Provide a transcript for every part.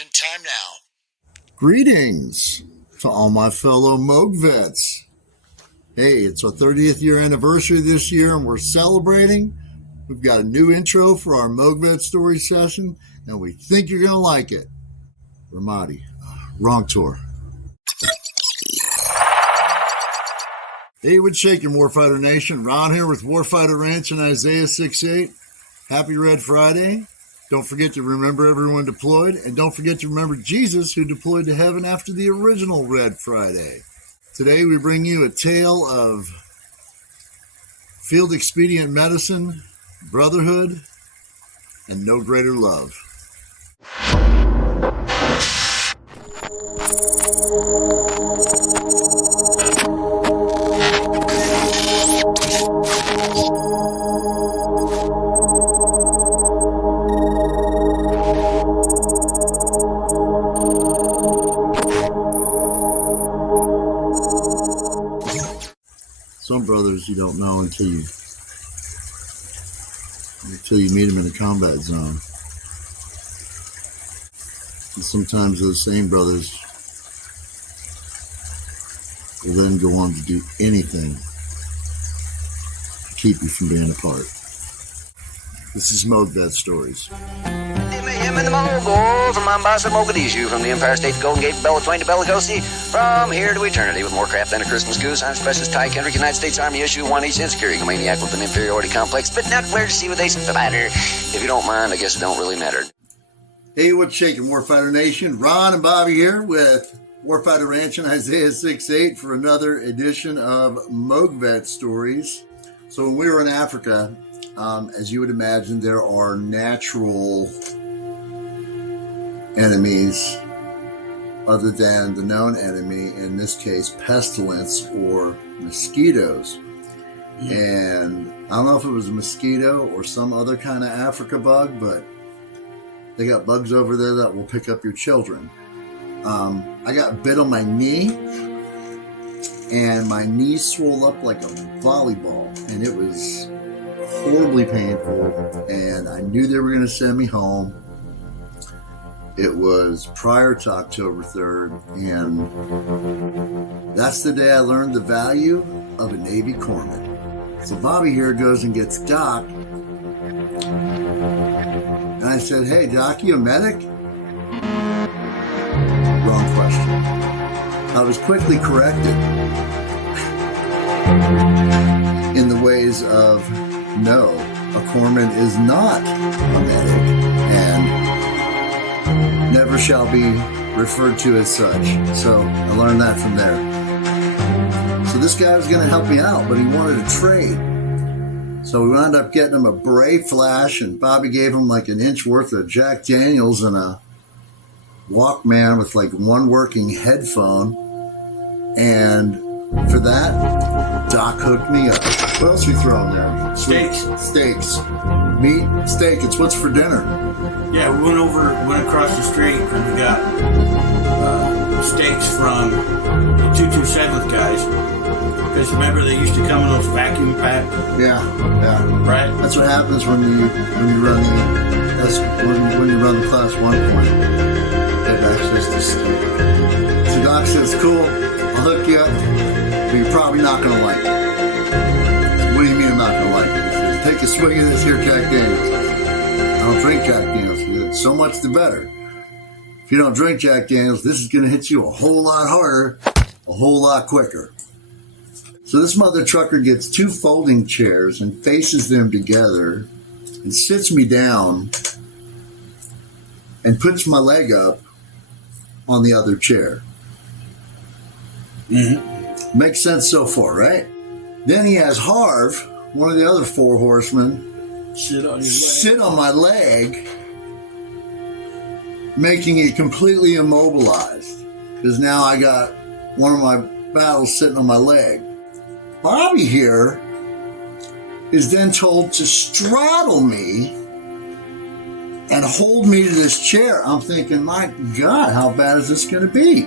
Mission time now. Greetings to all my fellow Mogvets. Hey, it's our 30th year anniversary this year, and we're celebrating. We've got a new intro for our Mogvet story session, and we think you're going to like it. Ramadi, wrong tour. Hey, what's shaking, Warfighter Nation? Ron here with Warfighter Ranch and Isaiah 6:8. Happy Red Friday. Don't forget to remember everyone deployed, and don't forget to remember Jesus, who deployed to heaven after the original Red Friday. Today we bring you a tale of field expedient medicine, brotherhood, and no greater love. Some brothers you don't know until you meet them in a combat zone. And sometimes those same brothers will then go on to do anything to keep you from being apart. This is Mogvet Stories. Him and the Mongols from Mombasa, Mogadishu, from the Empire State to Golden Gate, Bella Twain to Belagosi, from here to eternity with more crap than a Christmas goose. I'm Specialist Ty Kendrick, United States Army issue 1H insecurity maniac with an inferiority complex, but not where to see what they the matter. If you don't mind, I guess it don't really matter. Hey, what's shaking, Warfighter Nation? Ron and Bobby here with Warfighter Ranch and Isaiah 6:8 for another edition of Mogvet Stories. So when we were in Africa, as you would imagine, there are natural enemies other than the known enemy, in this case pestilence or mosquitoes. And I don't know if it was a mosquito or some other kind of Africa bug, but they got bugs over there that will pick up your children. I got bit on my knee, and my knee swelled up like a volleyball, and it was horribly painful, and I knew they were going to send me home. It was prior to October 3rd, and that's the day I learned the value of a Navy corpsman. So Bobby here goes and gets Doc, and I said, "Hey, Doc, you a medic?" Wrong question. I was quickly corrected in the ways of, no, a corpsman is not a medic, and never shall be referred to as such. So I learned that from there. So this guy was going to help me out, but he wanted to trade. So we wound up getting him a Bray flash, and Bobby gave him like an inch worth of Jack Daniels and a Walkman with like one working headphone. And for that, Doc hooked me up. What else we throw in there? Steaks. Meat, steak. It's what's for dinner. Yeah, we went across the street, and we got steaks from the 227th guys. Because remember, they used to come in those vacuum packs. Yeah. Right. That's what happens when you run the class 1 point. Get access to steak. So Doc says, "Cool, I'll hook you up, but you're probably not going to like it." "What do you mean I'm not going to like it?" He says, "Take a swig of this here Jack Daniels." "I don't drink Jack Daniels." He said, "So much the better. If you don't drink Jack Daniels, this is going to hit you a whole lot harder, a whole lot quicker." So this mother trucker gets 2 folding chairs and faces them together and sits me down and puts my leg up on the other chair. Mm-hmm. Makes sense so far, right? Then he has Harv, one of the other 4 horsemen, sit on my leg, making it completely immobilized, because now I got one of my battles sitting on my leg. Bobby here is then told to straddle me and hold me to this chair. I'm thinking, my God, how bad is this going to be?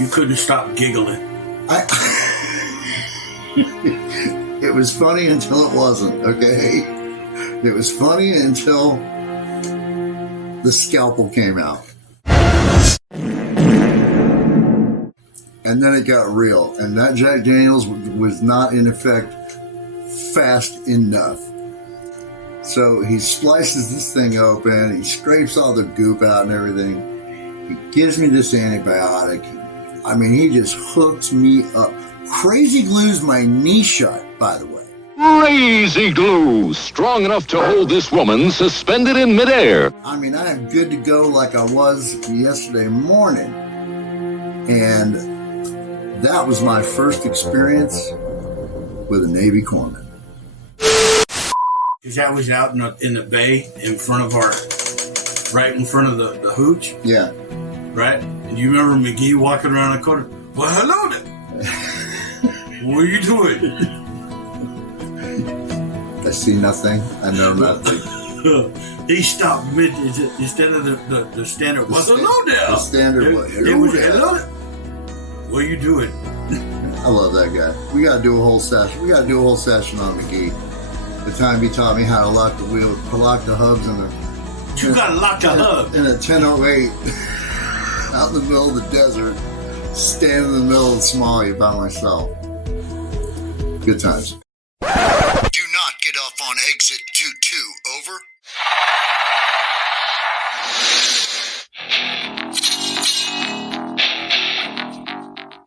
You couldn't stop giggling. It was funny until it wasn't, okay? It was funny until the scalpel came out. And then it got real. And that Jack Daniels was not in effect fast enough. So he slices this thing open. He scrapes all the goop out and everything. He gives me this antibiotic. I mean, he just hooks me up. Crazy glues my knee shut, by the way. Crazy glue, strong enough to hold this woman suspended in midair. I mean, I am good to go like I was yesterday morning. And that was my first experience with a Navy corpsman. Because that was out in the bay in front of right in front of the hooch. Yeah. Right? And you remember McGee walking around the corner? Well, hello there. What are you doing? I see nothing. I know nothing. He stopped mid instead of the standard. Well, hello there. The standard was, It was hello there. What are you doing? I love that guy. We got to do a whole session. We got to do a whole session on McGee. The time he taught me how to lock the wheel, to lock the hubs in the. You gotta lock the hub. In a 1008, out in the middle of the desert, standing in the middle of Somalia by myself. Good times. Do not get off on exit 22, over.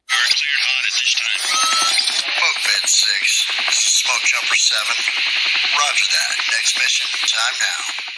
We're cleared hot at this time. Mogvet 6, this is Smoke Jumper 7. Roger that. Next mission, time now.